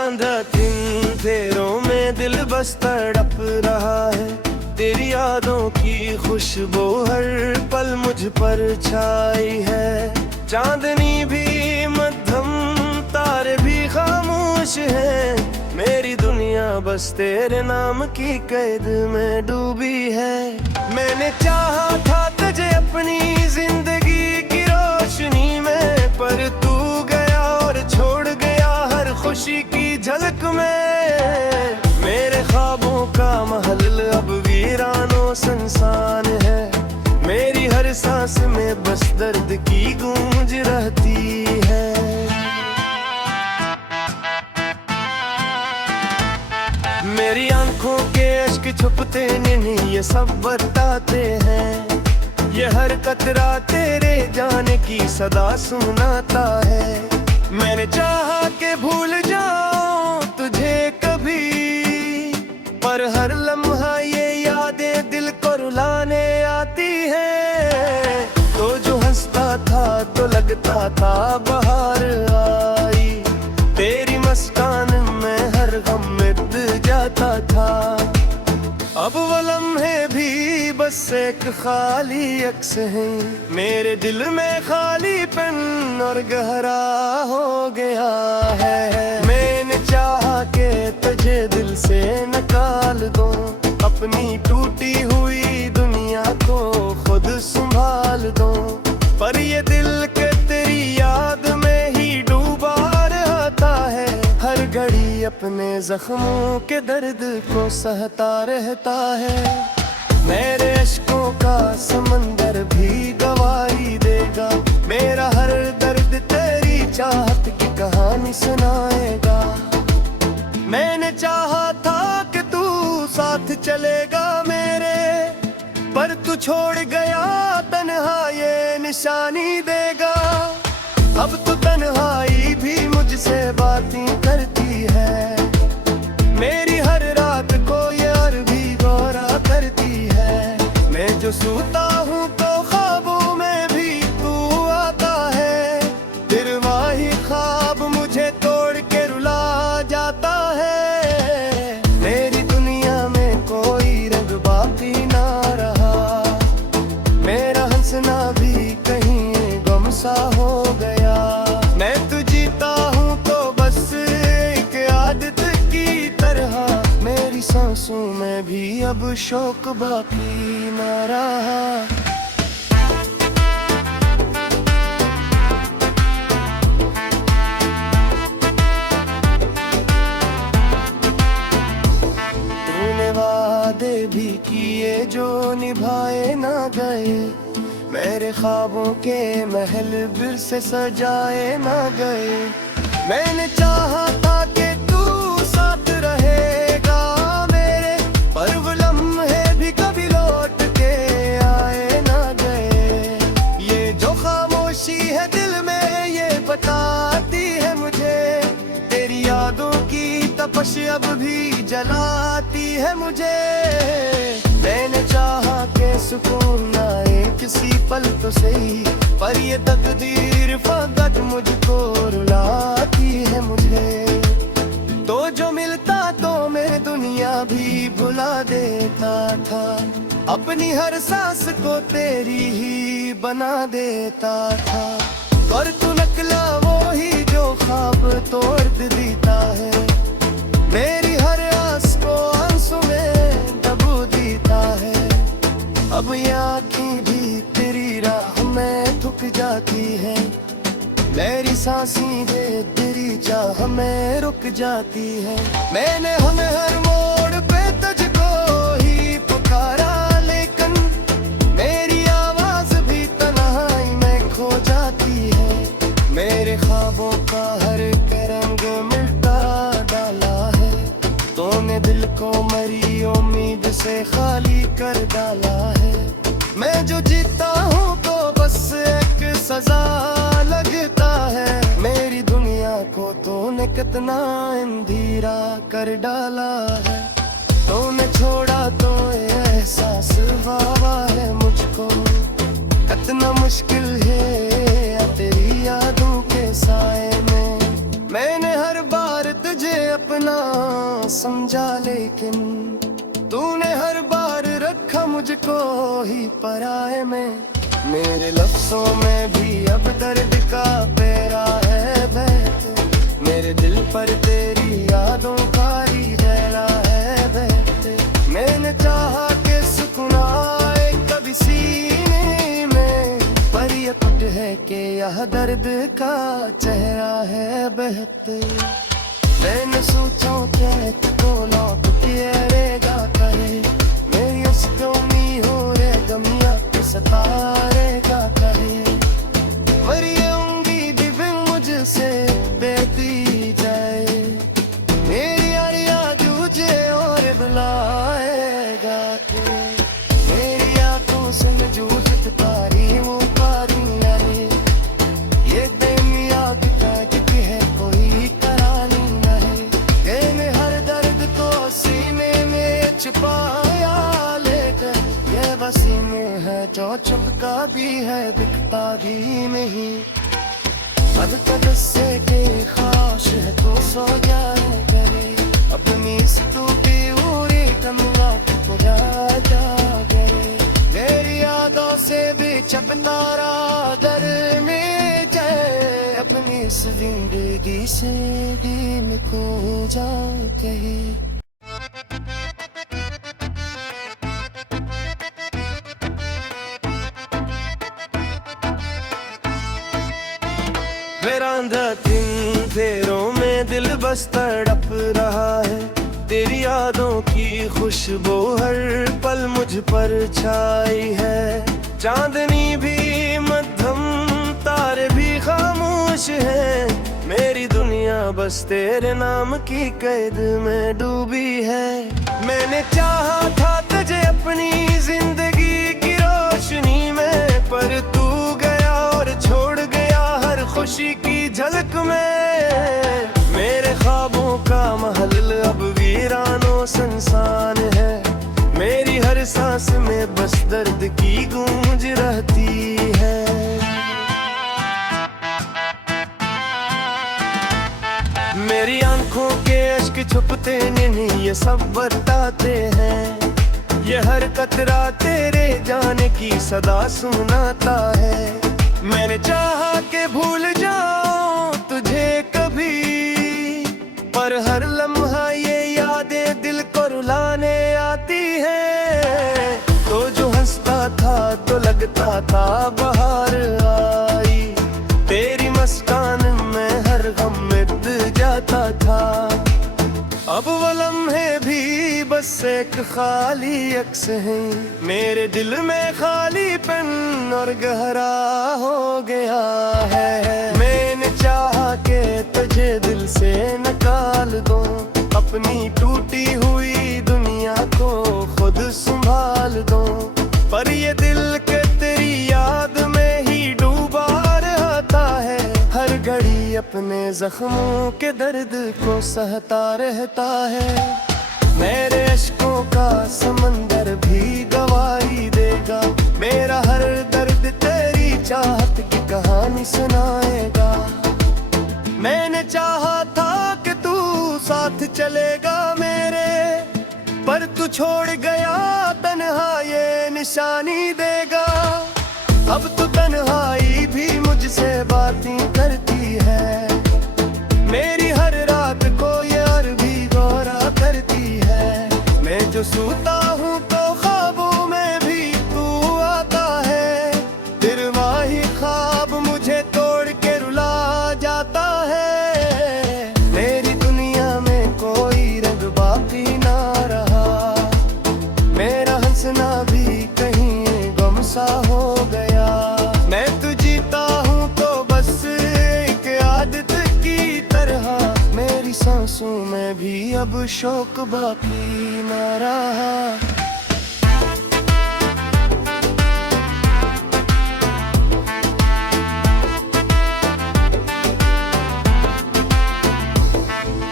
चांदा दिन फेरों में दिल बस तड़प रहा है। तेरी यादों की खुशबू हर पल मुझ पर छाई है। चांदनी भी मध्यम तारे भी खामोश हैं। मेरी दुनिया बस तेरे नाम की कैद में डूबी है। मैंने चाहा था तुझे अपनी जिंदगी की रोशनी में, पर तू गया और छोड़ गया हर खुशी की झलक में। मेरे ख्वाबों का महल अब वीरानो संसान है। मेरी हर सांस में बस दर्द की गूंज रहती है। मेरी आंखों के अश्क छुपते नहीं, ये सब बताते हैं। ये हर कतरा तेरे जाने की सदा सुनाता है। मैंने चाहा के भूल जाऊं तुझे कभी, पर हर लम्हा ये यादें दिल को रुलाने आती है। तो जो हंसता था तो लगता था बहार आई, तेरी मुस्कान में हर गम मिट जाता था। अब वो लम्हे भी बस एक खाली अक्स हैं। मेरे दिल में खालीपन और गहरा हो गया है। मैंने चाहा के तुझे दिल से निकाल दूं, अपनी टूटी हुई दुनिया को खुद संभाल दूं, पर ये दिल के तेरी याद में ही डूबा रहता है। हर घड़ी अपने जख्मों के दर्द को सहता रहता है। मेरे अश्कों का समंदर भी गवाही देगा। मेरा हर दर्द तेरी चाहत की कहानी सुनाएगा। मैंने चाहा था कि तू साथ चलेगा मेरे, पर तू छोड़ गया तन्हा ये निशानी देगा। अब तो तन्हाई भी मुझसे बातें करती है। मेरी हर रात को ये अरबी गौरा करती है। मैं जो सोता हूँ तो ख्वाबों में भी तू आता है। फिर वही ख्वाब मुझे तोड़ के रुला जाता है। मेरी दुनिया में कोई रंग बाकी ना रहा। मेरा हंसना भी कहीं गम सा हो गया। मैं तो जीता हूँ तो बस एक आदत की तरह। मेरी सांसों में भी अब शौक बाकी ना रहा। तूने वादे भी किए जो निभाए ना गए। मेरे ख्वाबों के महल फिर से सजाए ना गए। मैंने चाहा था कि तू साथ रहेगा मेरे, पर वो लम्हे भी कभी लौट के आए ना गए। ये जो खामोशी है दिल में ये बताती है मुझे, तेरी यादों की तपश अब भी जलाती है मुझे। मैंने चाहा के सुकून आए किसी पल तो सही, पर ये तकदीर फकत मुझको रुलाती है मुझे। तो जो मिलता तो मैं दुनिया भी भुला देता था। अपनी हर सांस को तेरी ही बना देता था। पर तू नकला वो ही जो ख्वाब तोड़ देता है। मेरी हर आस को आंसू में दबो देता है। अब ये आँखें भी तेरी राह में थक जाती है। मेरी सांसें भी तेरी चाह में रुक जाती है। मैंने हमें हर मोड़ पे तुझको ही पुकारा, लेकिन मेरी आवाज भी तन्हाई में खो जाती है। मेरे ख्वाबों का हर रंग मिटा डाला है। तूने दिल को मरी उम्मीद से खाली कर डाला है। मैं जो जीता हूँ तो बस एक सजा लगता है। मेरी दुनिया को तूने कितना अंधेरा कर डाला है। तूने छोड़ा तो एहसास हुआ है मुझको, कितना मुश्किल है तेरी यादों के साए में। मैंने हर बार तुझे रखा मुझको ही पराए में। मेरे लफ्जों में भी अब दर्द का पेरा है बहते, मेरे दिल पर तेरी यादों का ही रैला है बहते। मैंने चाहा कि सुकून आए कभी सीने में, पर ये कुट है कि यह दर्द का चेहरा है बहते। मैंने सोचा कि तो लौट के रहेगा करे, मेरी उसको नहीं हो रे गमिया के सतारेगा करे। पर ये उम्मीद भी मुझसे बहती जाए, मेरी यार याद तुझे और बुलाएगा के। मेरी आंखों से जूझत पारी वो पारी यारे, ये दुनिया की ताकत है कोई करानी नहीं। मैंने हर दर्द को सीने में छुपाया लेकर, ये वसी में है जो छुपता भी है बिकता भी नहीं। अब तक से के खास है तो सो जाए करे, अपनी स्तूपी उरी कमला को जा करे। मेरी यादों से भी चपतारा दर में जाए, अपनी इस जिंदगी से दिन को जाए कहे। फिरांदा दिन फेरों में दिल बस तड़प रहा है, तेरी यादों की खुशबू हर पल मुझ पर छाई है। चांदनी भी मध्यम तारे भी खामोश हैं, मेरी दुनिया बस तेरे नाम की कैद में डूबी है। मैंने चाहा था तुझे अपनी जिंदगी की रोशनी में, पर तू गया और छोड़ गया हर खुशी की झलक में। मेरे ख्वाबों का महल अब वीरानो संसान है, मेरी हर सांस में बस दर्द की गूंज रहती है। मेरी आंखों के अश्क छुपते नहीं ये सब बताते हैं, ये हर कतरा तेरे जाने की सदा सुनाता है। मैंने चाहा कि भूल जाऊं तुझे कभी, पर हर लम्हा ये यादें दिल को रुलाने आती हैं। तो जो हंसता था तो लगता था बाहर आई, तेरी मुस्कान में हर गम मिट जाता था। अब वो लम्हे भी बस एक खाली अक्स हैं, मेरे दिल में खालीपन और गहरा हो गया है। मैंने चाहा कि तुझे दिल से निकाल दूं, अपनी टूटी हुई दुनिया को खुद संभाल दूं, पर ये दिल के तेरी याद में ही डूबा रहता है। हर घड़ी अपने जख्मों के दर्द को सहता रहता है। मेरे अश्कों का समंदर भी गवाही देगा, मेरा हर दर्द तेरी चाहत की कहानी सुनाएगा। मैंने चाहा था कि तू साथ चलेगा मेरे, पर तू छोड़ गया तन्हा ये निशानी देगा। अब तो तन्हाई भी मुझसे बातें करती है, मेरी हर रात को ये अरबी गौरा करती है। मैं जो सोता हूँ तो ख्वाबों में भी तू आता है, फिर वही ख्वाब मुझे तोड़ के रुला जाता है। मेरी दुनिया में कोई रंग बाकी ना रहा, मेरा हंसना भी कहीं गम सा हो गया। मैं तो जीता हूँ तो बस एक आदत की तरह, मेरी सांसों में भी अब शौक बाकी ना रहा।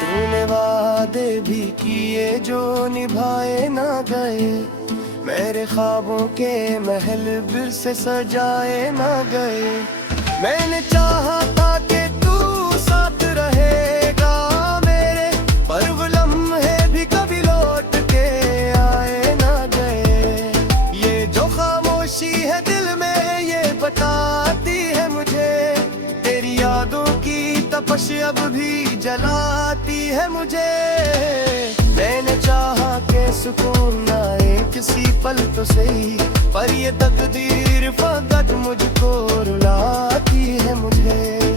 तूने वादे भी किए जो निभाए ना गए, मेरे ख्वाबों के महल फिर से सजाए ना गए। मैंने चाहा था कि तू साथ रहेगा मेरे, पर वो लम्हे भी कभी लौट के आए ना गए। खामोश अब भी जलाती है मुझे। मैंने चाहा के सुकून आए किसी पल तो सही, पर ये तकदीर फकत मुझको रुलाती है मुझे।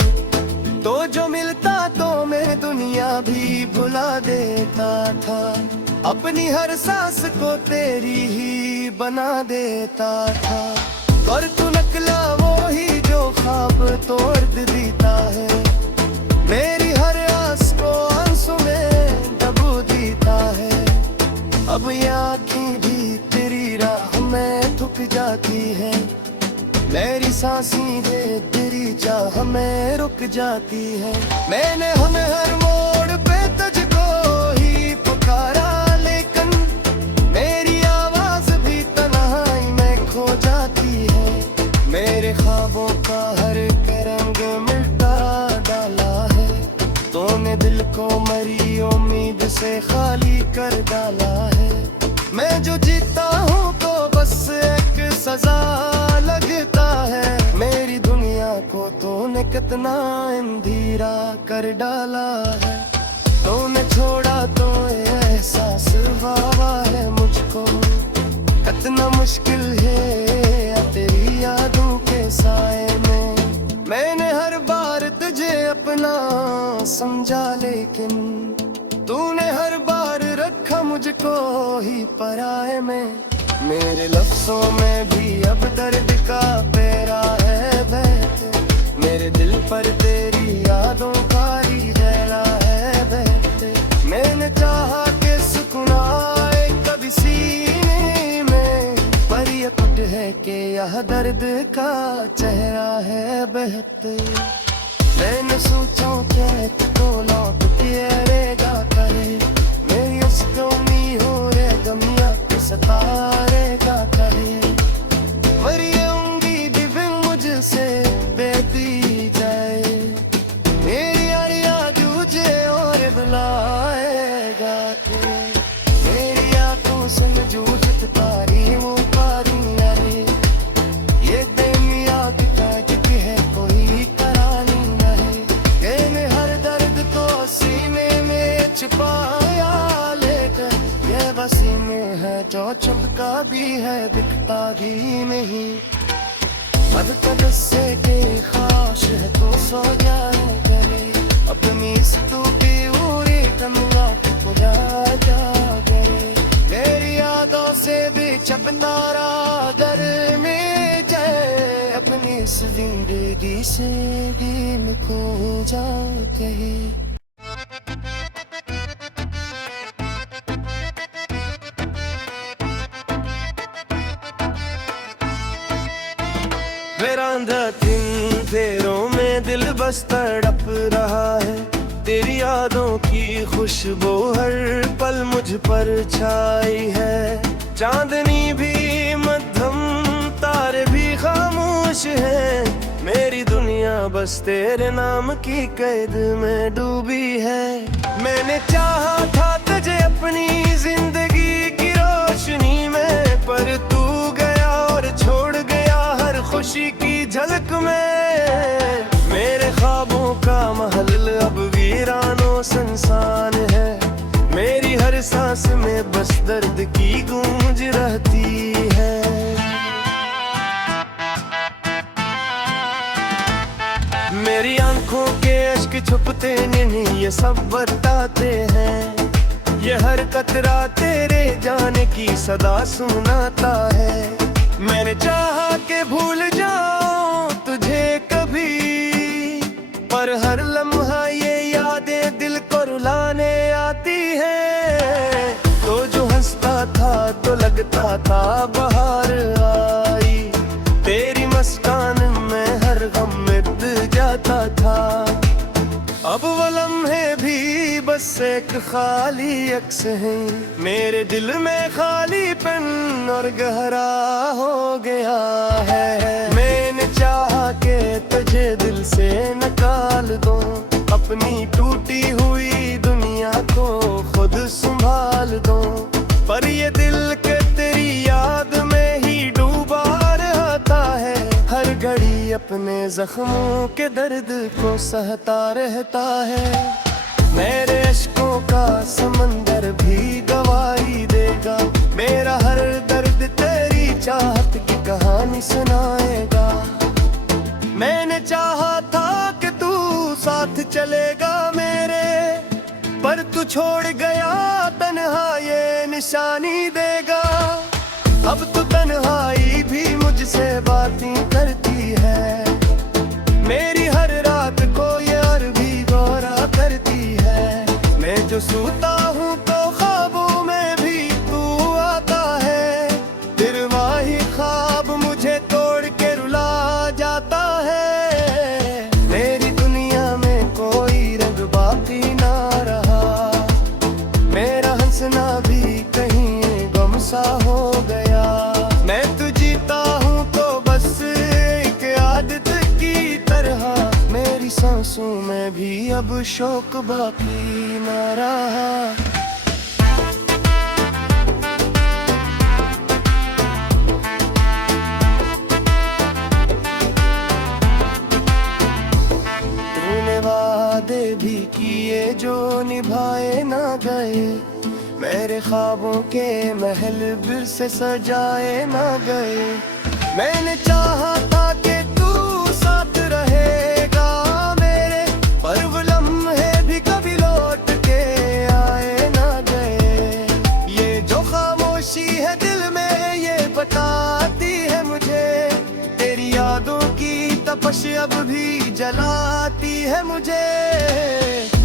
तो जो मिलता तो मैं दुनिया भी भुला देता था, अपनी हर सांस को तेरी ही बना देता था। और तू नकला वो ही जो ख्वाब तोड़ देता है, मेरी हर आस को आंसू में दबो देता है। अब ये आँखें भी तेरी राह में थक जाती है, मेरी सांसें दे तेरी चाह में रुक जाती है। मैंने हमें हर मोड़ पे तुझको ही पुकारा, लेकिन मेरी आवाज भी तन्हाई में खो जाती है। मेरे ख्वाबों का हर रंग मिटा डाला है, तूने दिल को मरी उम्मीद से खाली कर डाला है। मैं जो जीता हूँ तो बस एक सजा लगता है, मेरी दुनिया को तूने कितना अंधेरा कर डाला है। तूने छोड़ा तो एहसास हुआ है मुझको, कितना मुश्किल है तेरी यादों के साए में। मैंने हर बार तुझे अपना समझा, लेकिन तूने हर बार रखा मुझको ही पराये में। मेरे लफ्जों में भी अब दर्द का पैरा है बहते, मेरे दिल पर तेरी यादों का ही जला है बहते। मैंने चाहा के सुकून आए कभी सीने में, पर ये टूट है कि यह दर्द का चेहरा है बहते। मैंने सोचा कि तो लौट के रहेगा करे, मेरी उसको उम्मीद हो रे गमिया के सतारेगा करे। मर ये उम्मीद भी मुझसे बहती जाए, मेरी यार याद तुझे और बुलाएगा के। मेरी आंखों से मौजूद तारी वो पारी यारे, ये दिन याद का है कोई करानी नहीं। मैंने हर दर्द को सीने में छिपाया, लेकर ये बसी में है जो चुपका भी है दिखता भी नहीं। अब तक से के खास है तो सो जाए करे, अपनी इस टूटी उरी कमला को जा करे। मेरी यादों से भी चपतारा दर में जाए, अपनी इस जिंदगी से दिन खो जाए कहीं। मेरा दिन फेरों में दिल बस तड़प रहा है, तेरी यादों की खुशबू हर पल मुझ पर छाई है। चांदनी भी मध्यम तारे भी खामोश हैं, मेरी दुनिया बस तेरे नाम की कैद में डूबी है। मैंने चाहा था तुझे अपनी जिंदगी की रोशनी में, पर तू गया और छोड़ गया हर खुशी की झलक में। मेरे ख्वाबों का महल अब वीरानो संसान है, मेरी हर सांस में बस दर्द की गूंज रहती है। मेरी आंखों के अश्क छुपते नहीं ये सब बताते हैं, ये हर कतरा तेरे जाने की सदा सुनाता है। मैंने चाहा के भूल जाऊं तुझे कभी, पर हर लम्हा ये यादें दिल को रुलाने आती हैं। तो जो हंसता था तो लगता था बाहर आई, तेरी मुस्कान में हर गम मिट जाता था। अब वो लम्हे भी बस एक खाली अक्स है, मेरे दिल में खालीपन और गहरा हो गया है। मैंने चाहा के तुझे दिल से निकाल दूं, अपनी टूटी हुई दुनिया को खुद संभाल दूं, पर ये दिल के तेरी याद में ही डूबा रहता है। हर घड़ी अपने अपने जख्मों के दर्द को सहता रहता है। मेरे अश्कों का समंदर भी गवाही देगा, मेरा हर दर्द तेरी चाहत की कहानी सुनाएगा। मैंने चाहा था कि तू साथ चलेगा मेरे, पर तू छोड़ गया तन्हा ये निशानी देगा। अब तो तन्हाई भी मुझसे बातें करती है, मेरी हर रात को ये और भी गौरा करती है। मैं जो सोता हूँ तो ख्वाबों में भी तू आता है, फिर वही ख्वाब मुझे तोड़ के रुला जाता है। मेरी दुनिया में कोई रंग बाकी ना रहा, मेरा हंसना भी कहीं गम सा हो गया। मैं तो जीता हूँ तो बस एक आदत की तरह, मेरी सांसों में भी अब शौक बाकी न रहा। तूने वादे भी किए जो निभाए ना गए, मेरे ख्वाबों के महल फिर से सजाए ना गए। मैंने चाहा था कि तू साथ रहेगा मेरे, पर वो लम्हे भी कभी लौट के आए ना गए। ये जो खामोशी है दिल में ये बताती है मुझे, तेरी यादों की तपश अब भी जलाती है मुझे।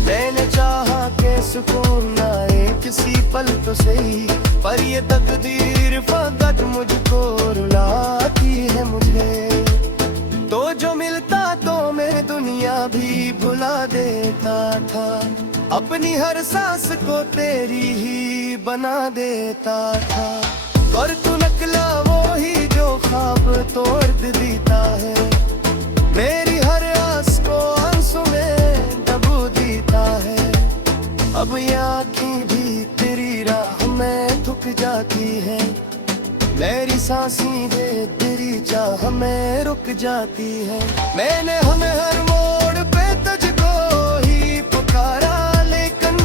मैंने चाहा कि सुकून आए किसी पल तो सही, पर ये तकदीर फकत मुझको रुलाती है मुझे। तो जो मिलता तो मैं दुनिया भी भुला देता था, अपनी हर सांस को तेरी ही बना देता था। और तू नकला वो ही जो ख्वाब तोड़ देता है, मेरी हर आस को आंसू में डबो देता है। अब ये आँखें भी तेरी राह में थक जाती है, मेरी सांसें दे तेरी चाह में रुक जाती है। मैंने हमें हर मोड़ पे तुझको ही पुकारा, लेकिन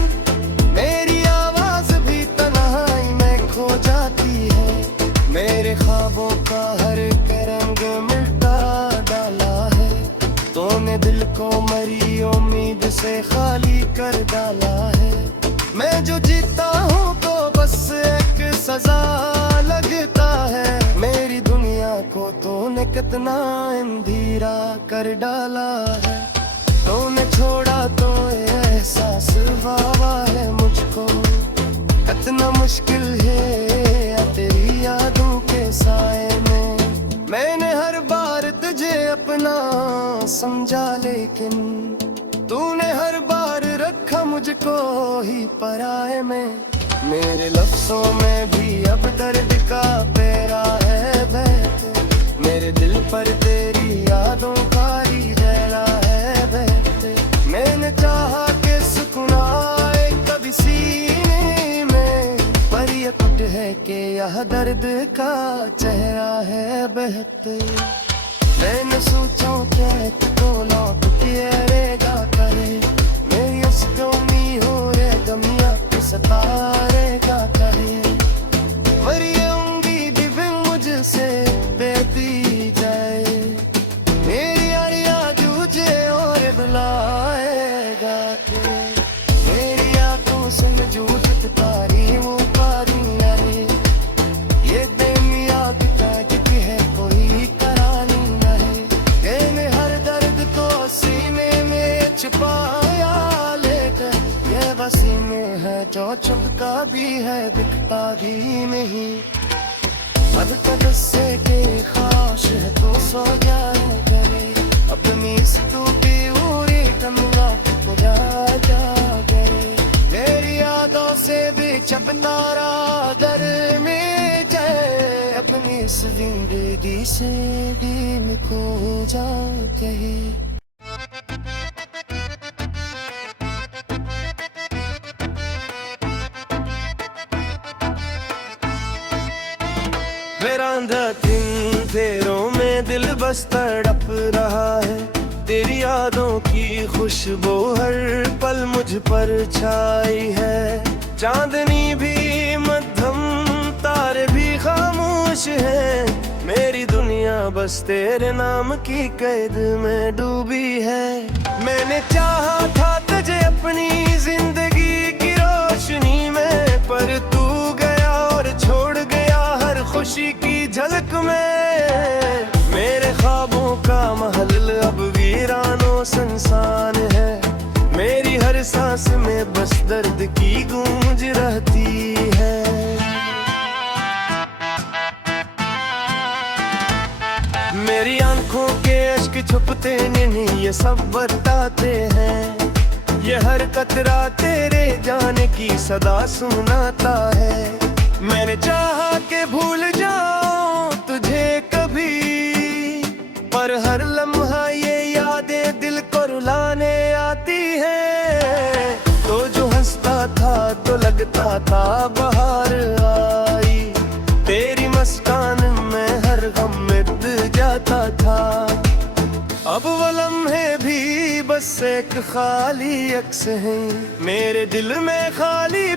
मेरी आवाज भी तन्हाई में खो जाती है। मेरे ख्वाबों का हर रंग मिटा डाला है, तूने दिल को मरी उम्मीद से खाली कर डाला है। मैं जो जीता हूँ तो बस एक सजा लगता है, मेरी दुनिया को तूने कितना अंधेरा कर डाला है। तूने छोड़ा तो एहसास हुआ है मुझको, कितना मुश्किल है तेरी यादों के साए में। मैंने हर बार तुझे अपना समझा, लेकिन तूने हर बार रखा मुझको ही पराए में। मेरे लफ्ज़ों में भी अब दर्द का पेरा है बहते, मेरे दिल पर तेरी यादों का ही जला है बहते। मैंने चाहा कि सुकून आए कभी सीने में, पर ये कुट है कि यह दर्द का चेहरा है बहते। मैंने सोचा क्या तो लौट के रहेगा करे, मेरी अश्कों में हो रे गमिया को सतारेगा करे। पर ये उम्मीद भी मुझसे बहती जाए, मेरी यारियां तुझे और बुलाएगा के। मेरी आंखों से झूठ तारी वो पारी आए, ये दुनिया की तारीफ है कोई करानी नहीं। मैंने हर दर्द को सीने में छुपाया, लेकर ये वसी में है जो छुपका भी है दिखता भी नहीं। अब तक से के खास है तो सो जाए करे, अपनी स्तु की उरी कमला खुदा जा करे। मेरी यादों से भी चपतारा दर में जाए, अपनी इस जिंदगी से दिल खो जा कहे। मेरा अंधा दिन फेरों में दिल बस तड़प रहा है, तेरी यादों की खुशबू हर पल मुझ पर छाई है। चांदनी भी मध्यम, तारे भी खामोश हैं, मेरी दुनिया बस तेरे नाम की कैद में डूबी है। मैंने चाहा था तुझे अपनी जिंदगी की रोशनी में, पर तू गया और छोड़ गया हर खुशी की झलक में। मेरे ख्वाबों का महल अब वीरानो संसान है, मेरी हर सांस में बस दर्द की गूंज रहती है। मेरी आंखों के अश्क छुपते नहीं, ये सब बताते हैं, ये हर कतरा तेरे जाने की सदा सुनाता है। मैंने चाहा कि भूल जाऊं तुझे कभी, पर हर लम्हा ये यादें दिल को रुलाने आती है। तो जो हंसता था तो लगता था बाहर आई, तेरी मुस्कान में हर गम मिट जाता था। अब वो लम्हे भी बस एक खाली अक्स हैं, मेरे दिल में खाली